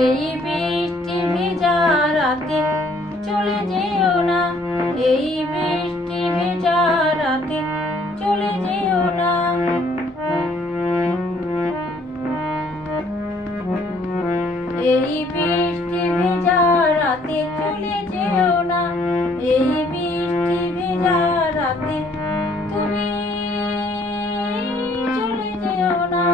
এই বৃষ্টি ভেজা রাতে চলে যেও না, এই বৃষ্টি ভেজা রাতে চলে যেও না। এই বৃষ্টি ভেজা রাতে চলে যেও না, এই বৃষ্টি ভেজা রাতে তুমি চলে যেও না।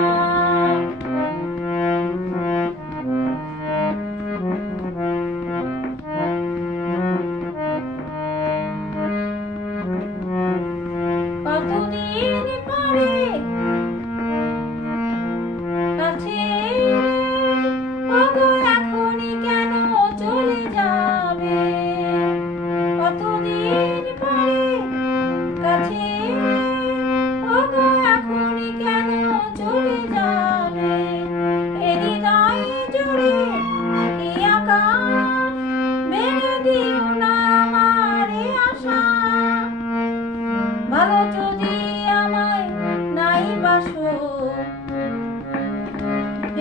কতদিন পরে কাছে ওগো এখনই কেন চলে যাবে, কতদিন পরে কাছে ওগো এখনই কেন চলে যাবে। এ হৃদয় জুড়ে কি আকাশ মেরে দিও না আমার আশা। ভালো যদি আমায় নাই বাসো,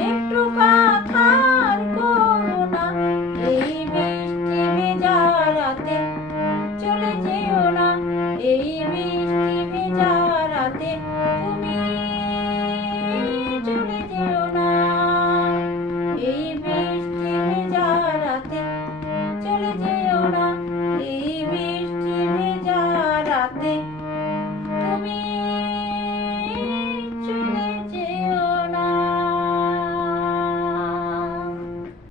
একটু কথার করুণা। এই বৃষ্টি ভেজা রাতে চলে যেও না, এই বৃষ্টি ভেজা রাতে